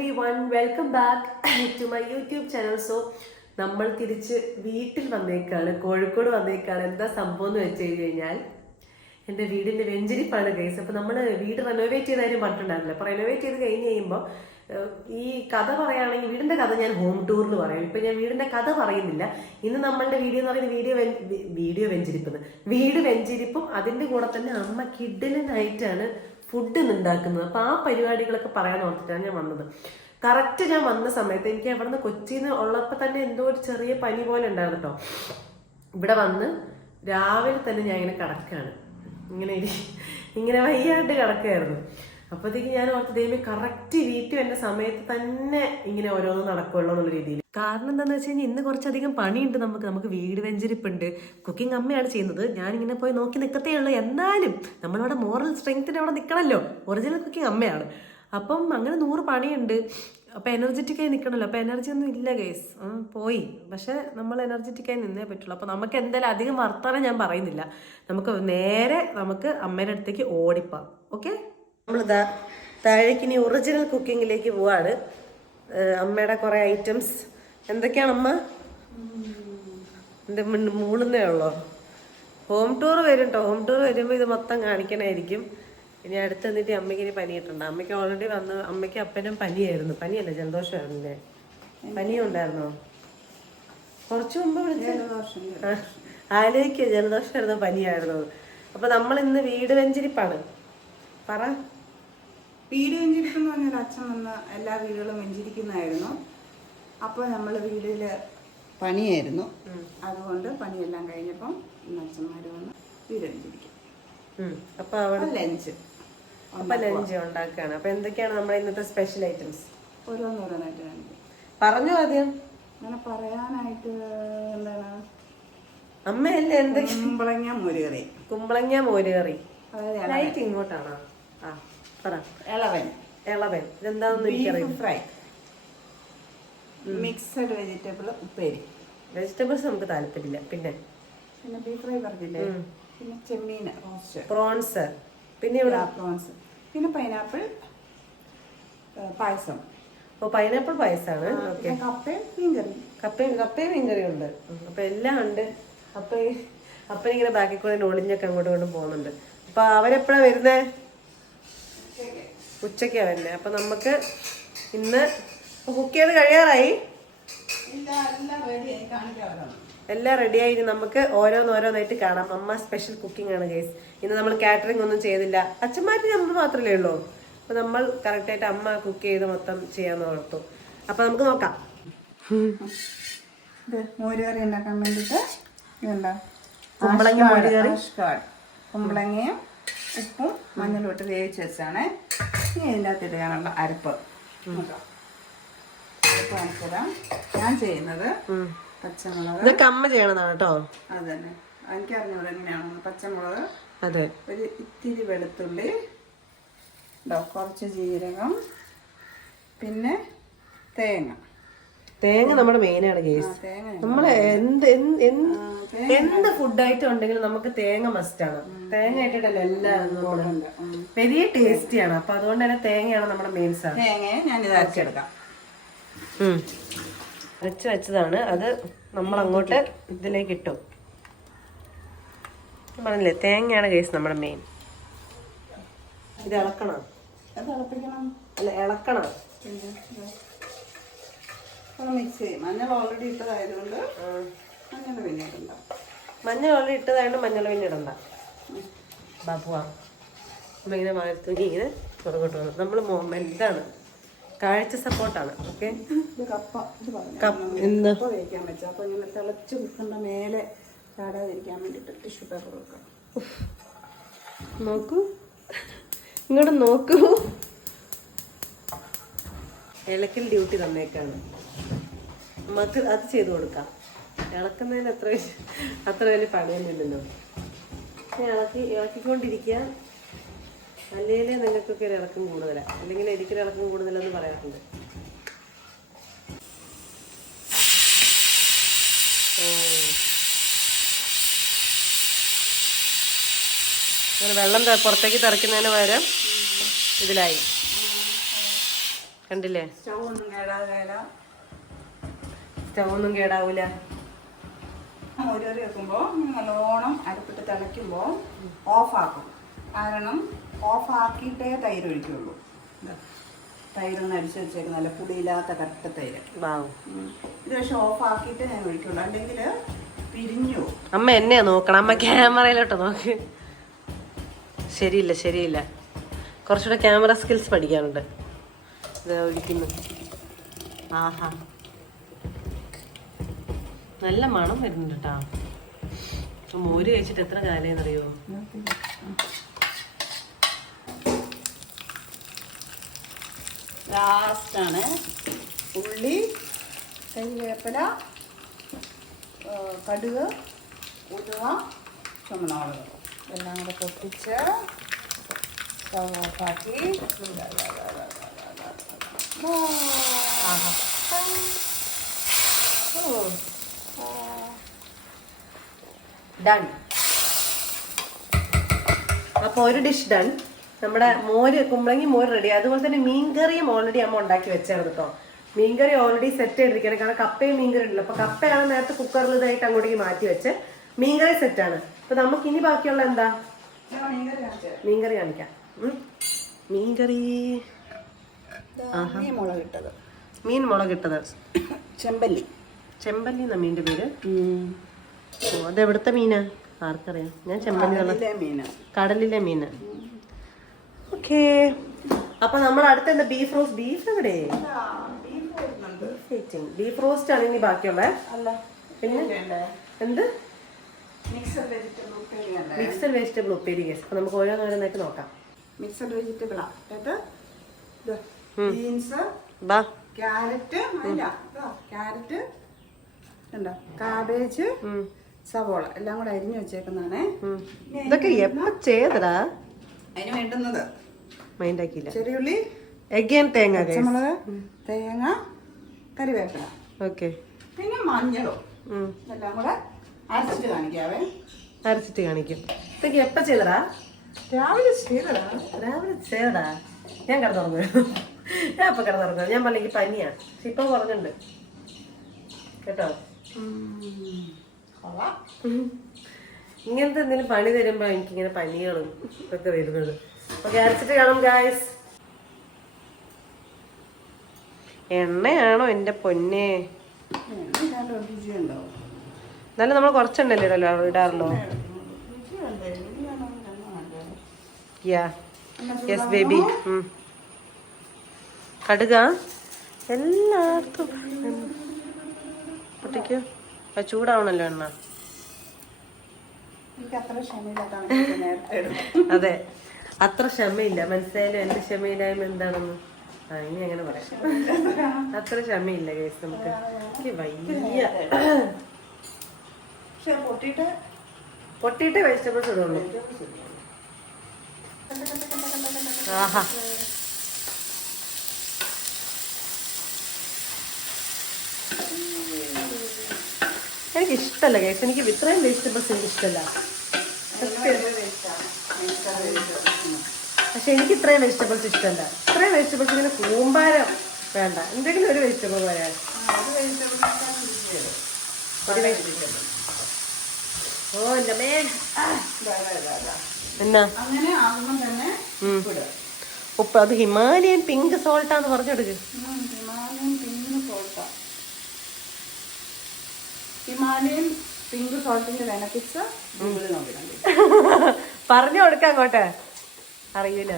everyone, welcome back to my YouTube channel. So നമ്മൾ തിരിച്ച് വീട്ടിൽ വന്നേക്കാണ്, കോഴിക്കോട് വന്നേക്കാണ്. എന്താ സംഭവം എന്ന് വെച്ച് കഴിഞ്ഞാൽ എൻ്റെ വീടിൻ്റെ വെഞ്ചരിപ്പാണ് ഗൈസ്. അപ്പോൾ നമ്മൾ വീട് റെനോവേറ്റ് ചെയ്താലും പറഞ്ഞിട്ടുണ്ടായിരുന്നില്ല. അപ്പോൾ റെനോവേറ്റ് ചെയ്ത് കഴിഞ്ഞ് കഴിയുമ്പോൾ ഈ കഥ പറയുകയാണെങ്കിൽ വീടിൻ്റെ കഥ ഞാൻ ഹോം ടൂറിൽ പറയും. ഇപ്പം ഞാൻ വീടിൻ്റെ കഥ പറയുന്നില്ല. ഇന്ന് നമ്മളുടെ വീഡിയോ എന്ന് പറയുന്നത് വീട് വെഞ്ചരിപ്പും അതിൻ്റെ കൂടെ തന്നെ അമ്മ കിഡിലനായിട്ടാണ് ഫുഡ് ഉണ്ടാക്കുന്നത്. അപ്പോൾ ആ പരിപാടികളൊക്കെ പറയാൻ ഓർത്തിട്ടാണ് ഞാൻ വന്നത്. കറക്റ്റ് ഞാൻ വന്ന സമയത്ത് എനിക്ക് അവിടെ നിന്ന് കൊച്ചിയിൽ നിന്ന് ഉള്ളപ്പോൾ തന്നെ എന്തോ ഒരു ചെറിയ പനി പോലെ ഉണ്ടായിരുന്നു കേട്ടോ. ഇവിടെ വന്ന് രാവിലെ തന്നെ ഞാൻ ഇങ്ങനെ കിടക്കുകയാണ്, ഇങ്ങനെ വയ്യാണ്ട് കിടക്കുകയായിരുന്നു. അപ്പോഴത്തേക്ക് ഞാൻ ഓർത്ത് ദൈവം കറക്റ്റ് വീട്ടിൽ വരുന്ന സമയത്ത് തന്നെ ഇങ്ങനെ ഓരോന്ന് നടക്കുള്ളൂ എന്നുള്ള രീതിയിൽ. കാരണം എന്താണെന്ന് വെച്ച് കഴിഞ്ഞാൽ ഇന്ന് കുറച്ചധികം പണിയുണ്ട്. നമുക്ക് വീട് വെഞ്ചരിപ്പുണ്ട്. കുക്കിംഗ് അമ്മയാണ് ചെയ്യുന്നത്. ഞാനിങ്ങനെ പോയി നോക്കി നിൽക്കത്തേ ഉള്ളൂ. എന്നാലും നമ്മളവിടെ മോറൽ സ്ട്രെങ്ത്തിന് അവിടെ നിൽക്കണമല്ലോ. ഒറിജിനൽ കുക്കിംഗ് അമ്മയാണ്. അപ്പം അങ്ങനെ 100 പണിയുണ്ട്. അപ്പം എനർജറ്റിക്കായി നിൽക്കണമല്ലോ. അപ്പം എനർജി ഒന്നും ഇല്ല ഗൈസ്, പോയി. പക്ഷെ നമ്മൾ എനർജറ്റിക്കായി നിന്നേ പറ്റുള്ളൂ. അപ്പം നമുക്ക് എന്തായാലും അധികം വർത്താനം ഞാൻ പറയുന്നില്ല. നമുക്ക് അമ്മേൻ്റെ അടുത്തേക്ക് ഓടിപ്പാം. ഓക്കെ, നമ്മളിതാ താഴേക്ക് ഇനി ഒറിജിനൽ കുക്കിങ്ങിലേക്ക് പോവാണ്. അമ്മയുടെ കുറേ ഐറ്റംസ് എന്തൊക്കെയാണ് അമ്മ? എൻ്റെ മൂളുന്നേ ഉള്ളോ? ഹോം ടൂർ വരും കേട്ടോ. ഹോം ടൂർ വരുമ്പോൾ ഇത് മൊത്തം കാണിക്കണമായിരിക്കും. ഇനി അടുത്ത് എന്നിട്ട് അമ്മയ്ക്ക് ഇനി പനിയിട്ടുണ്ട്. അമ്മയ്ക്ക് ഓൾറെഡി അമ്മയ്ക്ക് അപ്പനും പനിയായിരുന്നു. പനിയല്ല, ജലദോഷമായിരുന്നില്ലേ? പനിയും ഉണ്ടായിരുന്നോ? കുറച്ച് മുമ്പ് ആലോചിക്കുക, ജലദോഷമായിരുന്നോ പനിയായിരുന്നോ? അപ്പൊ നമ്മൾ ഇന്ന് വീട് വെഞ്ചരിപ്പാണ്. പറ. വീട് വെഞ്ചരിപ്പ് എന്ന് പറഞ്ഞാൽ അച്ഛൻ വന്ന എല്ലാ വീടുകളും വെഞ്ചരിക്കുന്നതായിരുന്നു. അപ്പോൾ നമ്മൾ വീട്ടിൽ പണിയായിരുന്നു. അതുകൊണ്ട് പണിയെല്ലാം കഴിഞ്ഞപ്പം ഇന്ന് അച്ഛന്മാർ വന്ന് വീട് വെഞ്ചരിക്കും. അപ്പൊ അവിടെ ലഞ്ച് ഉണ്ടാക്കുകയാണ്. അപ്പൊ എന്തൊക്കെയാണ് നമ്മുടെ ഇന്നത്തെ സ്പെഷ്യൽ ഐറ്റംസ്? ഓരോന്നോരോന്നായിട്ട് കാണിക്കും. പറഞ്ഞു ആദ്യം. അങ്ങനെ പറയാനായിട്ട് എന്താണ്, അമ്മയല്ലേ എന്തൊക്കെ? കുമ്പളങ്ങ മോരുകറി. ലൈറ്റ് ഇങ്ങോട്ടാണോ? ആ പറ. ഇളവൻ ഇതെന്താണെന്ന് എനിക്കറിയാം. ഫ്രൈ, മിക്സഡ് വെജിറ്റബിൾ ഉപ്പേരി. വെജിറ്റബിൾസ് നമുക്ക് താല്പര്യമില്ല. പിന്നെ ബീഫ് ഫ്രൈ പറഞ്ഞില്ലേ, പിന്നെ ചെമ്മീൻ റോസ്റ്റ്, പ്രോൺസ്, പിന്നെ ഇവിടെ പ്രോൺസ്, പിന്നെ പൈനാപ്പിൾ പായസം. ഓ, പൈനാപ്പിൾ പായസമാണ്. ഓക്കെ. കപ്പയും മീൻകറിയും ഉണ്ട്. അപ്പൊ എല്ലാം ഉണ്ട്. അപ്പനിങ്ങനെ ബാക്കിൽ കൂടെ ഒളിഞ്ഞൊക്കെ അങ്ങോട്ടും ഇങ്ങോട്ടും പോകുന്നുണ്ട്. അപ്പൊ അവരെപ്പോഴാ വരുന്നേ? ഉച്ചക്കാ വരുന്നേ. അപ്പൊ നമുക്ക് ഇന്ന് കുക്ക് ചെയ്ത് കഴിയാറായി. എല്ലാം റെഡിയായി. ഇനി നമുക്ക് ഓരോന്നോരോന്നായിട്ട് കാണാം. അമ്മ സ്പെഷ്യൽ കുക്കിംഗ് ആണ് ഗൈസ്. ഇന്ന് നമ്മൾ കാറ്ററിംഗ് ഒന്നും ചെയ്തില്ല. അച്ഛന്മാർക്ക് നമ്മൾ മാത്രമേ ഉള്ളൂ. അപ്പൊ നമ്മൾ കറക്റ്റായിട്ട് അമ്മ കുക്ക് ചെയ്ത് മൊത്തം ചെയ്യാന്ന് ഓർത്തു. അപ്പൊ നമുക്ക് നോക്കാം. മോരുകറി ഉണ്ടാക്കാൻ വേണ്ടിട്ട് കുമ്പളങ്ങ മോരുകറി. കുമ്പളങ്ങയും ഉപ്പും മഞ്ഞളും ഇട്ട് വേവിച്ച് വെച്ചാണ്. ഇനി ഇതിൻ്റെ അകത്ത് ഇടാനുള്ള അരപ്പ് കാണിച്ചുതരാം. ഞാൻ ചെയ്യുന്നത് പച്ചമുളക്. ഇതൊക്കെ അമ്മ ചെയ്യണതാണ് കേട്ടോ. അത് തന്നെ, എനിക്കറിഞ്ഞൂടെ എങ്ങനെയാണെന്ന്. പച്ചമുളക്, അതെ, ഒരു ഇത്തിരി വെളുത്തുള്ളി, കുറച്ച് ജീരകം, പിന്നെ തേങ്ങ നമ്മുടെ മെയിനാണ് കേസ്. നമ്മള് എന്ത് ഫുഡ് ഐറ്റം ഉണ്ടെങ്കിലും നമുക്ക് തേങ്ങ മസ്റ്റാണ്. തേങ്ങ ഇട്ടിട്ടല്ല എല്ലാം വലിയ ടേസ്റ്റിയാണ്. അപ്പൊ അതുകൊണ്ട് തന്നെ തേങ്ങയാണ് നമ്മുടെ മെയിൻ സാധനം. തേങ്ങയെ ഞാൻ ഇതാക്കിയെടുക്കാം. അരച്ച് വെച്ചതാണ്. അത് നമ്മൾ അങ്ങോട്ട് ഇതിലേക്ക് ഇട്ടു. പറഞ്ഞില്ലേ, തേങ്ങയാണ് കേസ് നമ്മുടെ മെയിൻ. ഇത് ഇളക്കണം. അല്ല, ഇളക്കണം. മിക്സ് ചെയ്യും. മഞ്ഞൾ ഓൾറെഡി ഇട്ടതായതുകൊണ്ട് മഞ്ഞൾ ഓൾറെഡി ഇട്ടതായതുകൊണ്ട് മഞ്ഞൾ പിന്നെ ഇടണ്ട. ബാബുവാ ഇങ്ങനെ വാഴത്തൂങ്ങി ഇങ്ങനെ പുറകോട്ട് വന്നു. നമ്മൾ ഇതാണ് കാഴ്ച സപ്പോർട്ടാണ്. ഓക്കെ. വേവിക്കാൻ വെച്ചാൽ അപ്പോൾ ഇങ്ങനെ തിളച്ച് കുക്കണ്ട മേലെ ചാടാതിരിക്കാൻ വേണ്ടിയിട്ട് ടിഷ്യൂ പേപ്പർ വെക്കാം. നോക്കൂ, ഇങ്ങോട്ട് നോക്കൂ. ഇളക്കൽ ഡ്യൂട്ടി തന്നേക്കാണ്. നമുക്ക് അത് ചെയ്ത് കൊടുക്കാം. ഇളക്കുന്നതിന് അത്ര വലിയ പണിയൊന്നുമില്ലല്ലോ. ഇളക്കിക്കൊണ്ടിരിക്കുക. അല്ലെങ്കിൽ നിങ്ങൾക്കൊക്കെ ഒരു ഇളക്കം കൂടുതലാണ്, അല്ലെങ്കിൽ എനിക്കൊരു ഇളക്കം കൂടുതലെന്ന് പറയാറുണ്ട്. വെള്ളം പുറത്തേക്ക് തെറിക്കുന്നതിന് പകരം ഇതിലായി. കണ്ടില്ലേ? സ്റ്റൗ ഒന്നും കേടാകാല. സ്റ്റൗ ഒന്നും കേടാവൂല. മോര് കറി വെക്കുമ്പോൾ നല്ലോണം അടുപ്പിട്ട് തിളയ്ക്കുമ്പോൾ ഓഫാക്കും. കാരണം ഓഫാക്കിയിട്ടേ തൈര് ഒഴിക്കുള്ളൂ. തൈരൊന്ന് അടിച്ച് വെച്ചേക്കും, നല്ല പുളിയില്ലാത്ത കട്ട തൈര്. ഇത് പക്ഷെ ഓഫാക്കിയിട്ടേ ഞാൻ ഒഴിക്കുള്ളൂ, അല്ലെങ്കിൽ പിരിഞ്ഞു. അമ്മ എന്നെയാ നോക്കണം, അമ്മ ക്യാമറയിലോട്ട് നോക്ക്. ശരിയില്ല ശരിയില്ല, കുറച്ചുകൂടെ ക്യാമറ സ്കിൽസ് പഠിക്കാനുണ്ട്. ഇത് ഒഴിക്കുന്നു. ആഹാ, നല്ല മണം വരുന്നുണ്ട് കേട്ടോ. മോര് കഴിച്ചിട്ട് എത്ര കാലയെന്നറിയോ? ലാസ്റ്റാണ് ഉള്ളി, കരിവേപ്പില, കടുക്, ഉലുവ, ചുമന്നുളക് എല്ലാം കൂടെ പൊട്ടിച്ച് സ്റ്റൗ ഓഫാക്കി ഡൺ. അപ്പോൾ ഒരു ഡിഷ് ഡൺ. നമ്മുടെ മോര് കുമ്പളങ്ങി മോര് റെഡി. അതുപോലെ തന്നെ മീൻകറിയും ഓൾറെഡി അമ്മ ഉണ്ടാക്കി വെച്ചായിരുന്നു കേട്ടോ. മീൻകറി ഓൾറെഡി സെറ്റ് ചെയ്തിരിക്കണം, കാരണം കപ്പയും മീൻകറി ഉണ്ടല്ലോ. അപ്പൊ കപ്പയാണ് നേരത്തെ കുക്കറിൽ ഇതായിട്ട് അങ്ങോട്ടേക്ക് മാറ്റി വെച്ച്. മീൻകറി സെറ്റാണ്. അപ്പൊ നമുക്ക് ഇനി ബാക്കിയുള്ള എന്താ? മീൻകറി കാണിക്കാം. മീൻകറി മുളകിട്ടത്, മീൻ മുളകിട്ടത്, ചെമ്പല്ലി. ചെമ്പല്ലി എന്നാ മീൻ്റെ പേര്. ഓ, അത് എവിടുത്തെ മീനാ? ആർക്കറിയാം. ഞാൻ ചെമ്പല്ലി, മീന്, കടലിലെ മീന്. ഓക്കേ, അപ്പൊ നമ്മൾ അടുത്ത എന്താ? Beef roast. ബീഫ് എവിടെ? ബീഫ് റോസ്റ്റ് ആണ് ഇനി ബാക്കിയുള്ള. പിന്നെ എന്ത്? മിക്സഡ് വെജിറ്റബിൾ ഉപ്പേരി. അപ്പൊ നമുക്ക് ഓരോന്നോരോന്നായിട്ട് നോക്കാം. മിക്സഡ് വെജിറ്റബിളാ, ബീൻസ്, ക്യാരറ്റ്, ക്യാരറ്റ്, കാബേജ്, സവോള എല്ലാം കൂടെ അരിഞ്ഞു വെച്ചേക്കുന്നതാണ്. ഇതൊക്കെ എപ്പോ ചെയ്തടാ? അതിന് വേണ്ടുന്നത് മൈൻഡ് ആക്കിയില്ല. ചെറിയുള്ളി, തേങ്ങ, പച്ചമുളക്, തേങ്ങ, കറിവേപ്പില, ഓക്കെ, പിന്നെ മഞ്ഞളും എല്ലാം കൂടെ അരച്ചിട്ട് കാണിക്കാവേ. അരച്ചിട്ട് കാണിക്കും. ഇതൊക്കെ എപ്പോ ചെയ്തടാ? രാവിലെ ചെയ്തടാ. രാവിലെ ചെയ്തടാ? ഞാൻ കിടന്നുറങ്ങുക. ഞാൻ ഇപ്പൊ കിടന്നുറങ്ങുക. ഞാൻ പറഞ്ഞ എനിക്ക് പനിയാണ്, പക്ഷെ ഇപ്പൊ പറഞ്ഞിട്ടുണ്ട് കേട്ടോ. ഇങ്ങനത്തെ എന്തെങ്കിലും പണി തരുമ്പോ എനിക്കിങ്ങനെ പനികളും ഒക്കെ വരുന്നത്. ഓക്കെ, അരച്ചിട്ട് കാണും ഗായ്സ്. എണ്ണയാണോ എന്റെ പൊന്നെ? എന്നാലും നമ്മൾ കുറച്ചെണ്ണല്ലേ ഇടാറുള്ളൂ. Yes baby. കടുക എല്ലായിടത്തും പൊട്ടിക്കോ. ചൂടാവണല്ലോ എണ്ണ. അതെ, അത്ര ക്ഷമയില്ല. മനസ്സിലായാലും എന്റെ ക്ഷമയില്ലായ്മ എന്താണെന്ന്. ഇനി അങ്ങനെ പറയാം. അത്ര ക്ഷമയില്ല കേസ് നമുക്ക്. എനിക്ക് വയ്യ. പൊട്ടിയിട്ടേ വെജിറ്റബിൾസ് ഇടുള്ളൂ. ആഹാ, എനിക്ക് ഇഷ്ടമല്ല കേസ്. എനിക്ക് ഇത്രയും വെജിറ്റബിൾസ് എനിക്ക് ഇഷ്ടമല്ല. പക്ഷെ എനിക്ക് ഇത്രയും വെജിറ്റബിൾസ് ഇഷ്ടമല്ല. ഇത്രയും വെജിറ്റബിൾസ് ഇങ്ങനെ കൂമ്പാരം വേണ്ട. എന്തെങ്കിലും ഒരു വെജിറ്റബിൾ പറയാം. ഓ എന്റെ മേ. എന്നാ ഉപ്പ്? അത് ഹിമാലയൻ പിങ്ക് സോൾട്ടാന്ന് പറഞ്ഞെടുക്ക്. ഹിമാലയൻ പിങ്ക് സോൾട്ടിന്റെ ബെനഫിറ്റ്സ് പറഞ്ഞു കൊടുക്കാം അങ്ങോട്ടെ. അറിയില്ല,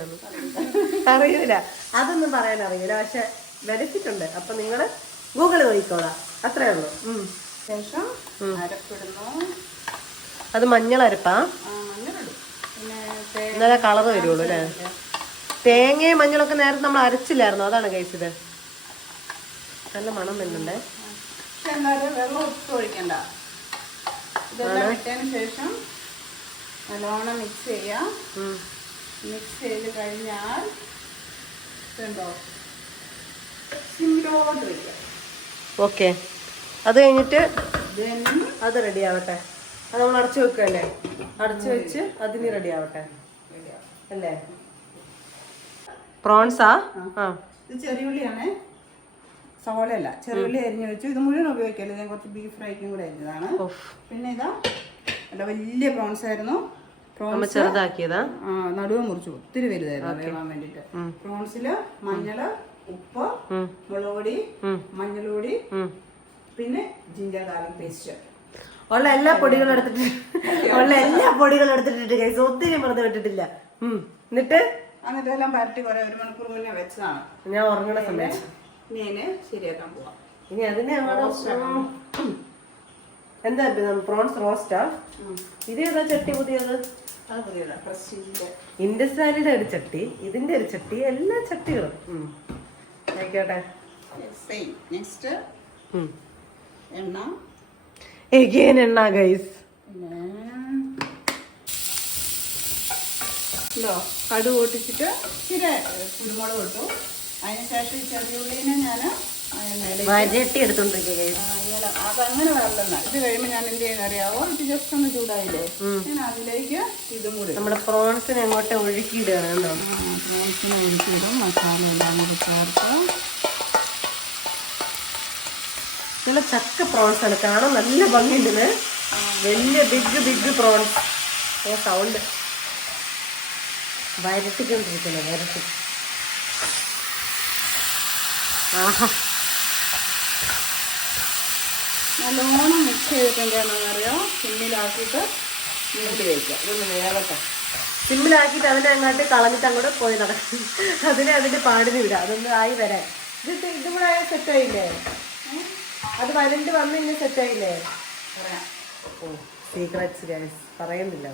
അറിയില്ല, അതൊന്നും പറയാൻ അറിയില്ല. പക്ഷെ ബെനിഫിറ്റ് ഉണ്ട്. അപ്പൊ നിങ്ങള് ഗൂഗിള് നോക്കിക്കോളാം, അത്രേ ഉള്ളൂ. ശേഷം അരപ്പിടുന്നു. അത് മഞ്ഞൾ അരപ്പാ? എന്നാലേ കളറ് വരുള്ളൂ അല്ലേ? തേങ്ങയും മഞ്ഞളൊക്കെ നേരത്തെ നമ്മൾ അരച്ചില്ലായിരുന്നു, അതാണ് കഴിച്ചത്. നല്ല മണം വരുന്നുണ്ടേ. വെള്ളം ഒട്ടും ഒഴിക്കണ്ട. ഇതെല്ലാം ഇട്ടതിന് ശേഷം നല്ലോണം മിക്സ് ചെയ്യാം. മിക്സ് ചെയ്ത് കഴിഞ്ഞാൽ സിമ്മിലോട്ട് വയ്ക്കാം. ഓക്കെ, അത് കഴിഞ്ഞിട്ട് അത് റെഡി ആവട്ടെ. അത് നമ്മൾ അടച്ചു വെക്കല്ലേ? അടച്ചു വെച്ച് അതിന് റെഡി ആവട്ടെ അല്ലേ? പ്രോൺസാ? ആ, ഇത് ചെറിയുള്ളിയാണ്, സവോളയല്ല, ചെറിയുള്ളി അരിഞ്ഞു വെച്ചു. ഇത് മുഴുവൻ ഉപയോഗിക്കല്ലോ, ഞാൻ കുറച്ച് ബീഫ് ഫ്രൈക്കും കൂടെ അരിഞ്ഞതാണ്. പിന്നെ ഇതാ അല്ല വലിയ പ്രോൺസ് ആയിരുന്നു. പ്രോൺസ് ചെറുതാക്കിയതാ, നടുവ് മുറിച്ചു, ഒത്തിരി വലുതായിരുന്നു വേവാൻ വേണ്ടിട്ട്. പ്രോൺസില് മഞ്ഞള്, ഉപ്പ്, മുളക് പൊടി, മഞ്ഞൾപ്പൊടി, പിന്നെ ജിഞ്ചർ ഗാർലിക് പേസ്റ്റ്, ഉള്ള എല്ലാ പൊടികളും എടുത്തിട്ടുണ്ട്, ഗൈസ്. ഒത്തിരി മറന്നു വിട്ടിട്ടില്ല. എന്നിട്ട് എല്ലാം പരട്ടി കുറെ 1 മണിക്കൂർ മുന്നേ വെച്ചതാണ്. ഞാൻ ഉറങ്ങണ സമയത്ത് ഇനി അതിനെ ശരിയാക്കാൻ പോവാം. ഇനി അതിനെ എന്താ പ്രോൺസ് റോസ്റ്റാ. ഇതേതാ ചട്ടി പുതിയത്? അത് പുതിയതാ, പ്രസ്റ്റീജിന്റെ ഇൻഡസ്ട്രിയുടെ ഒരു ചട്ടി, ഇതിന്റെ ഒരു ചട്ടി, എല്ലാ ചട്ടികളും ആയിക്കോട്ടെ. നെക്സ്റ്റ് എണ്ണ, എഗെയിൻ എണ്ണ ഗൈസ്. കടുക് പൊട്ടിച്ചിട്ട് ഇച്ചിരി കുരുമുളക് ഇട്ടു. അതിനുശേഷം ഈ ചെറിയുള്ളിനെ ഞാൻ വരട്ടി എടുത്തോണ്ടിരിക്കുക. അതങ്ങനെ വരലെന്ന. ഇത് കഴിയുമ്പോൾ ഞാൻ എന്ത് ചെയ്യുന്ന അറിയാവോ, ഇത് ജസ്റ്റ് ഒന്ന് ചൂടായില്ലേ, ഞാൻ അതിലേക്ക് ഇതും കൂടി നമ്മുടെ പ്രോൺസിനെ അങ്ങോട്ട് ഒഴുക്കിയിടുകയാണ്. കേട്ടോ, പ്രോൺസിനെ ഒഴുക്കിയിടും. മസാല എല്ലാം കൂടി ചേർത്ത്. നല്ല ചക്ക പ്രോൺസ് ആണ്, കാണാൻ നല്ല ഭംഗിയുണ്ട്. വലിയ ബിഗ് പ്രോൺസ്. സൗണ്ട് വരട്ടിക്കൊണ്ടിരിക്കുന്നത്, വരട്ടി. ആഹാ, നല്ലോണം മിക്സ് ചെയ്തിട്ട് എന്താണെന്നറിയോ, സിമ്മിലാക്കിയിട്ട് മൂടി വയ്ക്കുക. ഇതൊന്ന് വേവട്ടെ. സിമ്മിലാക്കിയിട്ട് അതിനെ അങ്ങോട്ട് കളഞ്ഞിട്ട് അങ്ങോട്ട് പോയി നടക്കും. അതിന്റെ പാടിന് വിടാം, അതൊന്ന് ആയി വരാൻ. ഇതും കൂടെ സെറ്റായില്ലേ? അത് വരണ്ട് വന്ന് ഇങ്ങനെ സെറ്റായില്ലേ? ഓ, സീക്രറ്റ്സ് ഗൈസ് പറയുന്നില്ല.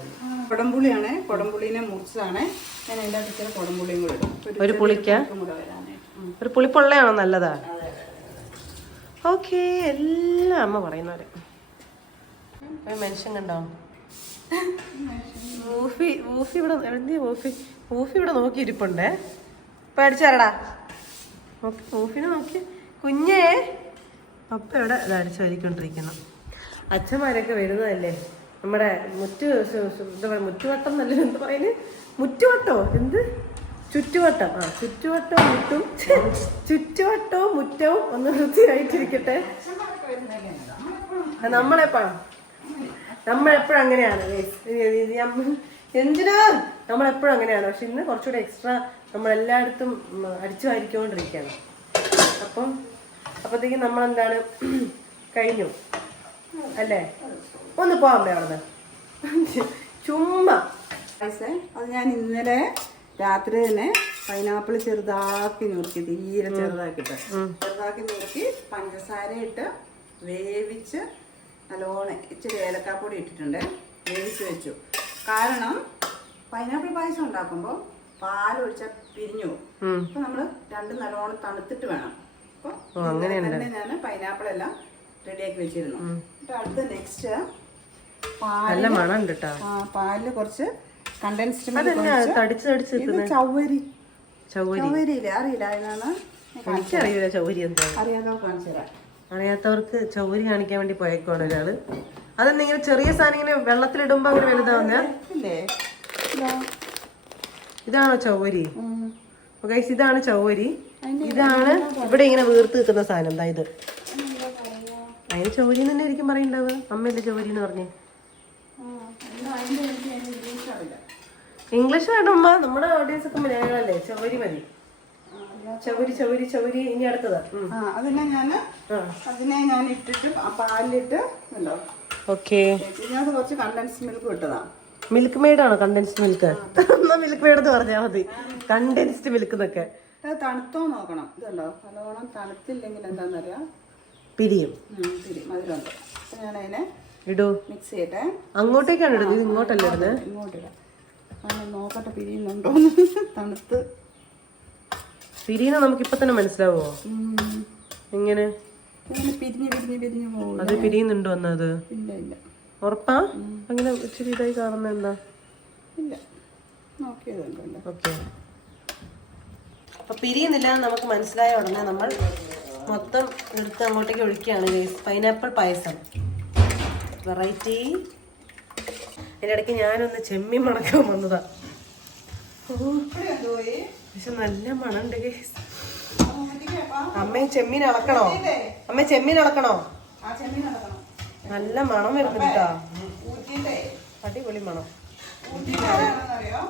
കുടംപുളിയാണ്, കുടംപുളിനെ മുറിച്ചതാണ്. ഞാൻ അതിൻ്റെ അകത്ത് കുടംപുളിയും കൂടെ ഇടും. ഒരു പുളിക്ക ഒരു പുളിപ്പുള്ളയാണോ നല്ലതാ? ഓക്കെ, എല്ലാം അമ്മ പറയുന്നവരെ. ഒരു മനുഷ്യൻ കണ്ടോ, ഊഫി ഇവിടെ നോക്കിയിരിപ്പുണ്ടേ. അടിച്ചാരടാ, ഊഫിനെ നോക്കി കുഞ്ഞേ. പപ്പ ഇവിടെ അടിച്ചു വരിക്കൊണ്ടിരിക്കുന്നു. അച്ഛന്മാരൊക്കെ വരുന്നതല്ലേ നമ്മുടെ മുറ്റുവട്ടം എന്നല്ലേ എന്ത് പറയുന്നത്, മുറ്റുവട്ടോ എന്ത് ചുറ്റുവട്ടം, ചുറ്റുവട്ടവും മുറ്റവും ഒന്ന് വൃത്തിയായിട്ടിരിക്കട്ടെ. നമ്മളെപ്പോഴും അങ്ങനെയാണ് എന്തിനാ, നമ്മളെപ്പോഴും അങ്ങനെയാണ്. പക്ഷെ ഇന്ന് കുറച്ചുകൂടെ എക്സ്ട്രാ നമ്മളെല്ലായിടത്തും അടിച്ചു വാരിക്കൊണ്ടിരിക്കുകയാണ്. അപ്പത്തേക്കും നമ്മളെന്താണ് കഴിഞ്ഞു അല്ലേ? ഒന്ന് പോവാമേ അവിടുന്ന് ചുമ്മാ. അത് ഞാൻ ഇന്നലെ രാത്രി തന്നെ പൈനാപ്പിൾ ചെറുതാക്കി നുറുക്കി, തീരെ ചെറുതാക്കി നുറുക്കി പഞ്ചസാര ഇട്ട് വേവിച്ച് നല്ലോണം ഇച്ചിരി ഏലക്കാപ്പൊടി ഇട്ടിട്ടുണ്ട്, വേവിച്ച് വെച്ചു. കാരണം പൈനാപ്പിൾ പായസം ഉണ്ടാക്കുമ്പോൾ പാലൊഴിച്ചാൽ പിരിഞ്ഞു പോകും. അപ്പൊ നമ്മള് രണ്ടും നല്ലോണം തണുത്തിട്ട് വേണം. അപ്പൊ തന്നെ ഞാൻ പൈനാപ്പിൾ എല്ലാം റെഡിയാക്കി വെച്ചിരുന്നു. അടുത്ത നെക്സ്റ്റ് പാലില് കുറച്ച് കണ്ടൻസ്ഡ് ചവ്വരിയില്ലേ, അറിയില്ല അതിനാണ്. എനിക്കറിയില്ല ചൗരി എന്താ, അറിയാതോ കാണിച്ചു തരാം. അറിയാത്തവർക്ക് ചൗരി കാണിക്കാൻ വേണ്ടി പോയേക്കാണ് ഒരാള്. അതെന്തെങ്കിലും ചെറിയ സാധനം ഇങ്ങനെ വെള്ളത്തിലിടുമ്പോ അങ്ങനെ വലുതാവുന്ന ഇല്ലേ? ഇതാണോ ചൗരി? ഗൈസ്, ഇതാണ് ചൗരി. ഇതാണ് ഇവിടെ ഇങ്ങനെ വീർത്ത് നിൽക്കുന്ന സാധനം. എന്താ ഇത്? അതിന് ചൗരി തന്നെ ആയിരിക്കും പറയണ്ടാവുക. അമ്മയല്ലേ ചൗരി എന്ന് പറഞ്ഞേ. ഇംഗ്ലീഷ് വേണ്ടമ്മ, നമ്മുടെ ഓഡിയൻസ് ഒക്കെ മലയാളല്ലേ. ചൗരി മതി. ചൗരി. ഇനി അടുത്തതാ. അതിനെ ഞാൻ ഇട്ടിട്ട് പാലിലിട്ട് ഓക്കെ. ഇതിനകത്ത് കുറച്ച് കണ്ടൻസ്ഡ് മിൽക്ക് ഇട്ടതാ. മിൽക്ക് മെയ്ഡ് ആണോ കണ്ടൻസ്ഡ് മിൽക്ക്? എന്നാ മിൽക്ക് മെയ്ഡ് എന്ന് പറഞ്ഞാൽ മതി. കണ്ടൻസ്ഡ് മിൽക്ക് എന്നൊക്കെ. അത് തണുത്തോ നോക്കണം. ഇതല്ലോ നല്ലോണം തണുത്തില്ലെങ്കിൽ എന്താണെന്നറിയാം, പിരിയും. മധുരമുണ്ട്. അപ്പൊ ഞാൻ അതിനെ ഇടൂ, മിക്സ് ചെയ്യട്ടെ. അങ്ങോട്ടേക്കാണ് ഇടുന്നത്, ഇങ്ങോട്ടല്ലേ ഇടുന്നത്? ഇങ്ങോട്ടിടാം. നോക്കട്ടെ പിരിയുന്നുണ്ടോ. തണുത്ത് പിരിയുന്ന നമുക്ക് ഇപ്പൊ തന്നെ മനസ്സിലാവോ? എങ്ങനെ പിരിഞ്ഞു പോകും. അത് പിരിയുന്നുണ്ടോ എന്നത്? ഇല്ല. ഉറപ്പാ? അങ്ങനെ ഇച്ചിരി ഇതായി കാണുന്ന എന്താ? ഇല്ല, നോക്കിയതുണ്ടല്ലോ. ഓക്കെ, അപ്പൊ പിരിയുന്നില്ല നമുക്ക് മനസ്സിലായ ഉടനെ നമ്മൾ മൊത്തം എടുത്ത് അങ്ങോട്ടേക്ക് ഒഴിക്കുകയാണ്. പൈനാപ്പിൾ പായസം വെറൈറ്റി. അതിൻ്റെ ഇടയ്ക്ക് ഞാനൊന്ന് ചെമ്മീൻ മണക്കാൻ വന്നതാ. പക്ഷെ നല്ല മണമുണ്ട് ഗൈസ്. അമ്മയും ചെമ്മീൻ ഇളക്കണോ? അമ്മ ചെമ്മീൻ ഇളക്കണോ? ആ ചെമ്മീൻ നടക്കണം. നല്ല മണം വരുന്നുണ്ട് കേട്ടോ. ഊറ്റിയിട്ടേ അടിപൊളി മണം. ഊറ്റിയിട്ടാണെന്നറിയോ?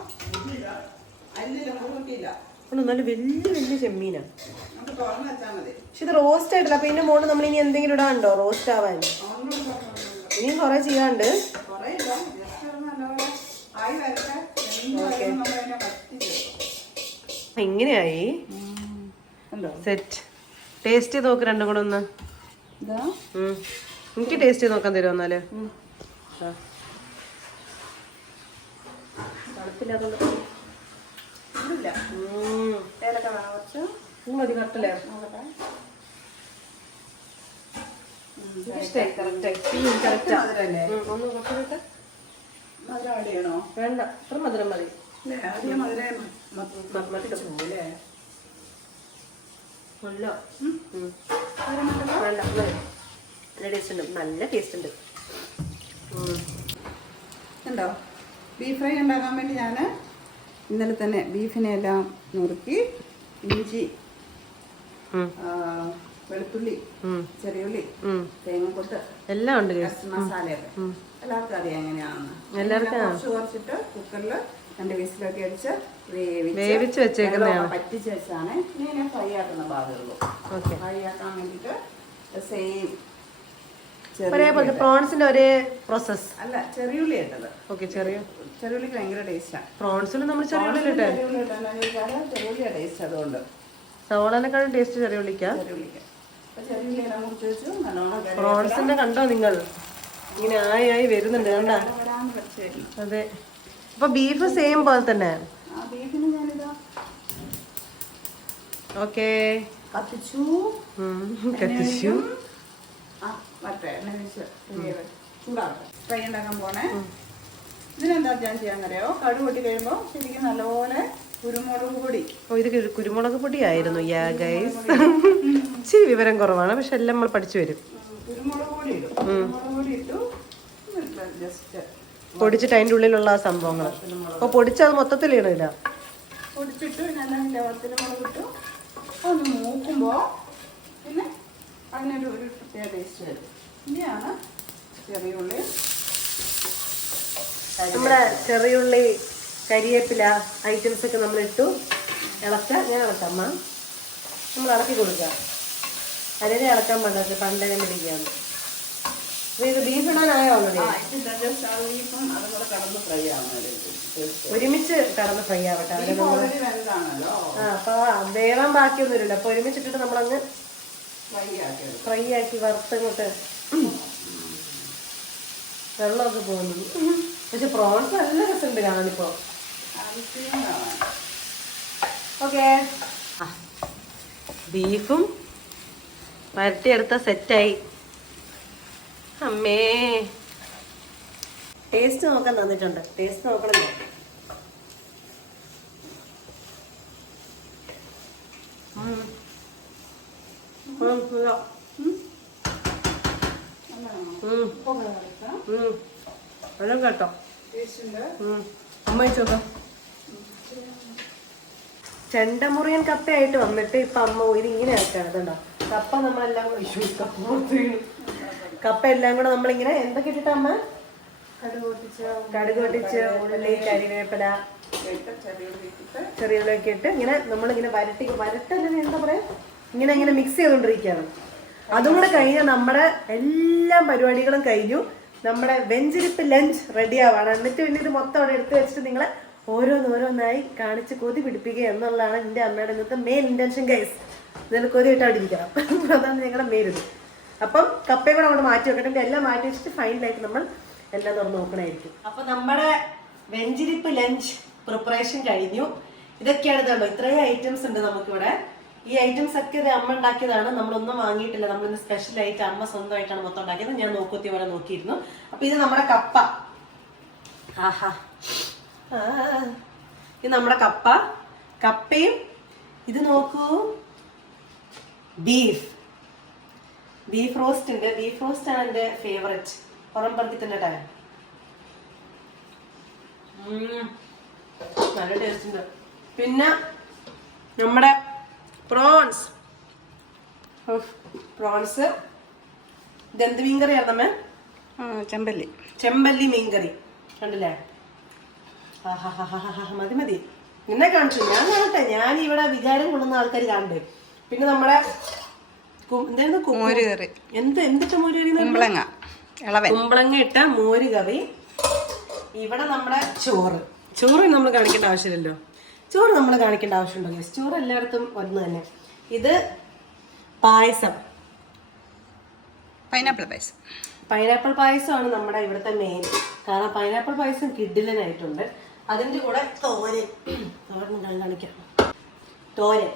അല്ലില്ല, ഊറ്റിയില്ല. നല്ല വലിയ വലിയ ചെമ്മീനാ. നമുക്ക് തുറന്ന് വെച്ചാൽ മതി. പക്ഷെ ഇത് റോസ്റ്റ് ആയിട്ടില്ല. അപ്പൊ ഇതിന്റെ മുകളിൽ നമ്മൾ ഇനി എന്തെങ്കിലും ഇടാണ്ടോ റോസ്റ്റ് ആവാൻ? ഇനി കൊറേ ചെയ്യാണ്ട്. എങ്ങനെയായി സെറ്റ്? ടേസ്റ്റ് ചെയ്ത് നോക്ക് രണ്ടും കൂടെ ഒന്ന്. എനിക്ക് ടേസ്റ്റ് ചെയ്ത് നോക്കാൻ തരുമോ എന്നാല്? മതി കറക്റ്റല്ലേ? വേണ്ട, അത്ര മധുരം മതി. നല്ല ടേസ്റ്റ് ഉണ്ട്, നല്ല ടേസ്റ്റ് ഉണ്ട്. ഉണ്ടോ? ബീഫ് ഫ്രൈ ഉണ്ടാക്കാൻ വേണ്ടി ഞാൻ ഇന്നലെ തന്നെ ബീഫിനെ എല്ലാം നുറുക്കി, ഇഞ്ചി, വെളുത്തുള്ളി, ചെറിയുള്ളി, തേങ്ങക്കൊട്ട് എല്ലാം ഉണ്ട്. മസാലയൊക്കെ എല്ലാവർക്കും അറിയാം എങ്ങനെയാണെന്ന്. കുറച്ചിട്ട് കുക്കറിൽ 2 വിസിലൊക്കെ അടിച്ച് വേവിച്ച് വെച്ചേക്കുന്നതാണ്. പറ്റിച്ച് വെച്ചാണ് ഇനി ഫ്രൈ ആക്കുന്ന ഭാഗമുള്ളൂ. ഫ്രൈ ആക്കാൻ വേണ്ടിയിട്ട് സെയിം പ്രോൺസിന്റെ ഒരേ പ്രോസസ് അല്ല, ചെറിയുള്ളി ഇട്ടത്. ചെറിയുള്ളിക്ക് ഭയങ്കര ടേസ്റ്റാണ്. പ്രോൺസിൽ നമ്മൾ ചെറിയുള്ളി ചെറിയുള്ളിയാണ് ടേസ്റ്റ്. അതുകൊണ്ട് സവോളനെക്കാളും ടേസ്റ്റ് ചെറിയുള്ളിക്കാ. ചെറിയുള്ളി എല്ലാം മുറിച്ച് വെച്ചു. നല്ലോണം പ്രോൺസിന്റെ കണ്ടോ നിങ്ങൾ? ഇങ്ങനെ ആയി വരുന്നുണ്ട് കണ്ടാ? അതെ. അപ്പൊ ബീഫ് സെയിം പോലെ തന്നെ. ബീഫിന് ഞാനിതാ ഓക്കെ കത്തിച്ചു. ചൂടാകട്ടെ. ഫ്രൈ ഉണ്ടാക്കാൻ പോണേ. ഇതിനെന്താ ഞാൻ ചെയ്യാന്നറിയോ? കടുക് പൊട്ടി കഴിയുമ്പോൾ ശരിക്കും നല്ലപോലെ കുരുമുളക് പൊടി. ഇത് കുരുമുളക് പൊടിയായിരുന്നു. ഇച്ചിരി വിവരം കുറവാണ്, പക്ഷെ എല്ലാം നമ്മൾ പഠിച്ചു വരും. കുരുമുളക് പൊടി ഇടും. കുരുമുളക് പൊടി ഇട്ടു. ജസ്റ്റ് പൊടിച്ചിട്ട് അതിൻ്റെ ഉള്ളിലുള്ള ആ സംഭവങ്ങൾ. അപ്പൊ പൊടിച്ചത് മൊത്തത്തിൽ ഇടില്ല. പൊടിച്ചിട്ട് നല്ല വറ്റൽമുളക് ഇട്ടു. ഒന്ന് മൂക്കുമ്പോൾ പിന്നെ അതിനൊരു പ്രത്യേക ടേസ്റ്റ് വരും. ഇനിയാണ് ചെറിയുള്ളി. നമ്മുടെ ചെറിയുള്ളി, കരിവേപ്പില ഐറ്റംസ് ഒക്കെ നമ്മൾ ഇട്ടു. ഞാൻ ഇളക്കാം അമ്മ. നമ്മൾ ഇളക്കി കൊടുക്കുക. അതിനെ ഇളക്കാൻ പാടില്ല, പണ്ടേ പിടിക്കുകയാണ്. ഇത് ബീഫ് ഇടാനായോ ഓൾറെഡി? ഒരുമിച്ച് കടന്ന് ഫ്രൈ ആവട്ടെ. അപ്പൊ വേവാൻ ബാക്കിയൊന്നുമില്ല. അപ്പൊ ഒരുമിച്ചിട്ടിട്ട് നമ്മളങ്ങ് ഫ്രൈ ആക്കി വറുത്തങ്ങോട്ട് വെള്ളമൊക്കെ പോകുന്നു. പക്ഷെ പ്രോൺസ് നല്ല രസമുണ്ട് കാണാനിപ്പോ. ഓക്കെ, ബീഫും വരട്ടിയെടുത്ത സെറ്റായി. അമ്മേ, ടേസ്റ്റ് നോക്കാൻ തന്നിട്ടുണ്ട്. ടേസ്റ്റ് നോക്കണല്ലോ. കേട്ടോ അമ്മ ചോക്കാം. ചെണ്ടമുറിയൻ കപ്പയായിട്ട് വന്നിട്ട് ഇപ്പൊ അമ്മ ഇത് ഇങ്ങനെ ആക്കാണ്. അതുണ്ടോ കപ്പ നമ്മളെല്ലാം കപ്പ എല്ലാം കൂടെ നമ്മളിങ്ങനെ എന്തൊക്കെ ഇട്ടിട്ട് അമ്മ? കടുക് പൊട്ടിച്ച് ഉള്ളി, കരിവേപ്പില, ചെറിയുള്ളിയൊക്കെ ഇട്ട് ഇങ്ങനെ നമ്മളിങ്ങനെ വരട്ടല്ലേ എന്താ പറയാ, ഇങ്ങനെ മിക്സ് ചെയ്തോണ്ടിരിക്കുകയാണ്. അതും കൂടെ കഴിഞ്ഞാൽ നമ്മുടെ എല്ലാ പരിപാടികളും കഴിഞ്ഞു. നമ്മുടെ വെഞ്ചിരിപ്പ് ലഞ്ച് റെഡി ആവാണ്. എന്നിട്ട് പിന്നെ ഇത് മൊത്തം അവിടെ എടുത്ത് വെച്ചിട്ട് നിങ്ങളെ ഓരോന്നോരോന്നായി കാണിച്ച് കൊതി പിടിപ്പിക്കുക എന്നുള്ളതാണ് എൻ്റെ അമ്മയുടെ ഇന്നത്തെ മെയിൻ ഇന്റൻഷൻ ഗൈസ്. നിങ്ങൾ കൊതി ഇട്ടാണ്ടിരിക്കണം, അതാണ് ഞങ്ങളുടെ മെയിൻ ഇത്. അപ്പം കപ്പയും കൂടെ അങ്ങോട്ട് മാറ്റി വെക്കട്ടെ. എല്ലാം മാറ്റി വെച്ചിട്ട് ഫൈനലായിട്ട് നമ്മൾ എല്ലാം തുറന്ന് നോക്കണമായിരിക്കും. അപ്പൊ നമ്മുടെ വെഞ്ചിരിപ്പ് ലഞ്ച് പ്രിപ്പറേഷൻ കഴിഞ്ഞു. ഇതൊക്കെയാണ് ഇതുണ്ടോ, ഇത്രയും ഐറ്റംസ് ഉണ്ട് നമുക്കിവിടെ. ഈ ഐറ്റംസ് ഒക്കെ ഇത് അമ്മ ഉണ്ടാക്കിയതാണ്. നമ്മളൊന്നും വാങ്ങിയിട്ടില്ല. നമ്മളിന്ന് സ്പെഷ്യൽ ആയിട്ട് അമ്മ സ്വന്തമായിട്ടാണ് മൊത്തം ഉണ്ടാക്കിയത്. ഞാൻ നോക്കുത്തി പോലെ നോക്കിയിരുന്നു. അപ്പൊ ഇത് നമ്മുടെ കപ്പ. ആഹാ, ഇത് നമ്മുടെ കപ്പയും ഇത് നോക്കൂ, ബീഫ് റോസ്റ്റ് ഉണ്ട്. ബീഫ് റോസ്റ്റ് ആണ് എൻ്റെ ഫേവറേറ്റ്. പുറംപറത്തി തന്നെ ടൈം. നല്ല ടേസ്റ്റ് ഉണ്ട്. പിന്നെ നമ്മുടെ പ്രോൺസ് പ്രോൺസ്. ഇതെന്ത് മീൻകറിയാണ് നമ്മ? ചെമ്പല്ലി. ചെമ്പല്ലി മീൻകറി കണ്ടില്ലേ? മതി മതി, നിന്നെ കാണിച്ചു. ഞാൻ കാണട്ടെ, ഞാൻ ഇവിടെ വിചാരം കൊള്ളുന്ന ആൾക്കാർ കാണണ്ടേ. പിന്നെ നമ്മുടെ എന്തായിരുന്നു മോര് കറി. എന്തിട്ട മോര് കറി? കുമ്പളങ്ങ കുമ്പളങ്ങ ഇട്ട മോര് കറി. ഇവിടെ നമ്മുടെ ചോറ് നമ്മൾ കാണിക്കേണ്ട ആവശ്യമില്ലല്ലോ. ചോറ് നമ്മൾ കാണിക്കേണ്ട ആവശ്യമുണ്ടോ? ചോറ് എല്ലായിടത്തും ഒന്ന് തന്നെ. ഇത് പായസം, പൈനാപ്പിൾ പായസമാണ് നമ്മുടെ ഇവിടുത്തെ മെയിൻ. കാരണം പൈനാപ്പിൾ പായസം കിഡിലനായിട്ടുണ്ട്. അതിന്റെ കൂടെ തോരൻ കാണിക്കാം. തോരൻ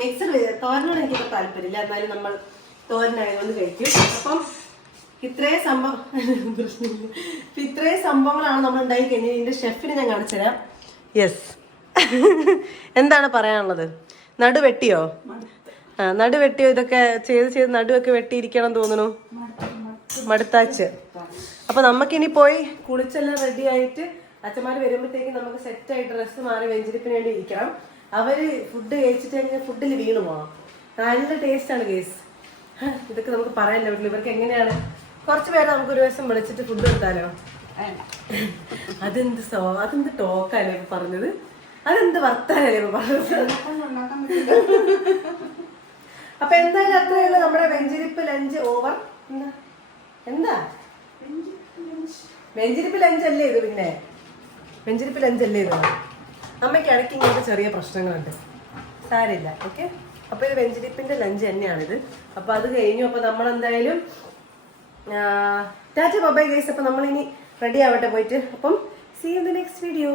മിക്സർ തോരനോട് എനിക്കിപ്പോ താല്പര്യമില്ല, എന്നാലും നമ്മൾ തോരനായതുകൊണ്ട് കഴിക്കും. അപ്പം ഇത്രയും സംഭവങ്ങളാണ് നമ്മൾ ഉണ്ടായി കഴിഞ്ഞാൽ ഇതിന്റെ ഷെഫിനെ ഞാൻ കാണിച്ചു തരാം. യെസ്, എന്താണ് പറയാനുള്ളത്? നടു വെട്ടിയോ? നടു വെട്ടിയോ? ഇതൊക്കെ ചെയ്ത് നടുവൊക്കെ വെട്ടിയിരിക്കണം തോന്നുന്നു. മടുത്താച്ച്. അപ്പൊ നമുക്കിനി പോയി കുളിച്ചെല്ലാം റെഡി ആയിട്ട് അച്ഛന്മാര് വരുമ്പോഴത്തേക്ക് നമുക്ക് സെറ്റായിട്ട് ഡ്രസ്സ് മാറി വെഞ്ചരിപ്പിന് വേണ്ടി ഇരിക്കണം. അവര് ഫുഡ് കഴിച്ചിട്ട് കഴിഞ്ഞാൽ ഫുഡിൽ വീണു പോകണം. നല്ല ടേസ്റ്റാണ് കേസ്. ഇതൊക്കെ നമുക്ക് പറയാനില്ല വീട്ടിൽ. ഇവർക്ക് എങ്ങനെയാണ്? കുറച്ച് പേരെ നമുക്ക് ഒരു ദിവസം വിളിച്ചിട്ട് ഫുഡ് കൊടുത്താലോ? അതെന്ത് ടോക്കല്ലേ പറഞ്ഞത്? അതെന്ത് വർത്താനല്ലേ പറഞ്ഞത്? അപ്പൊ എന്തായാലും അത്രയുള്ള നമ്മുടെ വെഞ്ചരിപ്പ് ലഞ്ച് ഓവർ. എന്താ വെഞ്ചരിപ്പ് ലഞ്ച് അല്ലേ ഇത്? പിന്നെ വെഞ്ചരിപ്പ് ലഞ്ച് അല്ലേ ഇത്? അമ്മയ്ക്ക് ഇടയ്ക്ക് ഇങ്ങനത്തെ ചെറിയ പ്രശ്നങ്ങളുണ്ട്, സാരില്ല. ഓക്കെ, അപ്പൊ ഇത് വെഞ്ചരിപ്പിന്റെ ലഞ്ച് തന്നെയാണിത്. അപ്പൊ അത് കഴിഞ്ഞു. അപ്പൊ നമ്മളെന്തായാലും ടാറ്റ ബൈ ഗൈസ്. അപ്പൊ നമ്മളിനി റെഡി ആവട്ടെ പോയിട്ട്. അപ്പം see in the next video.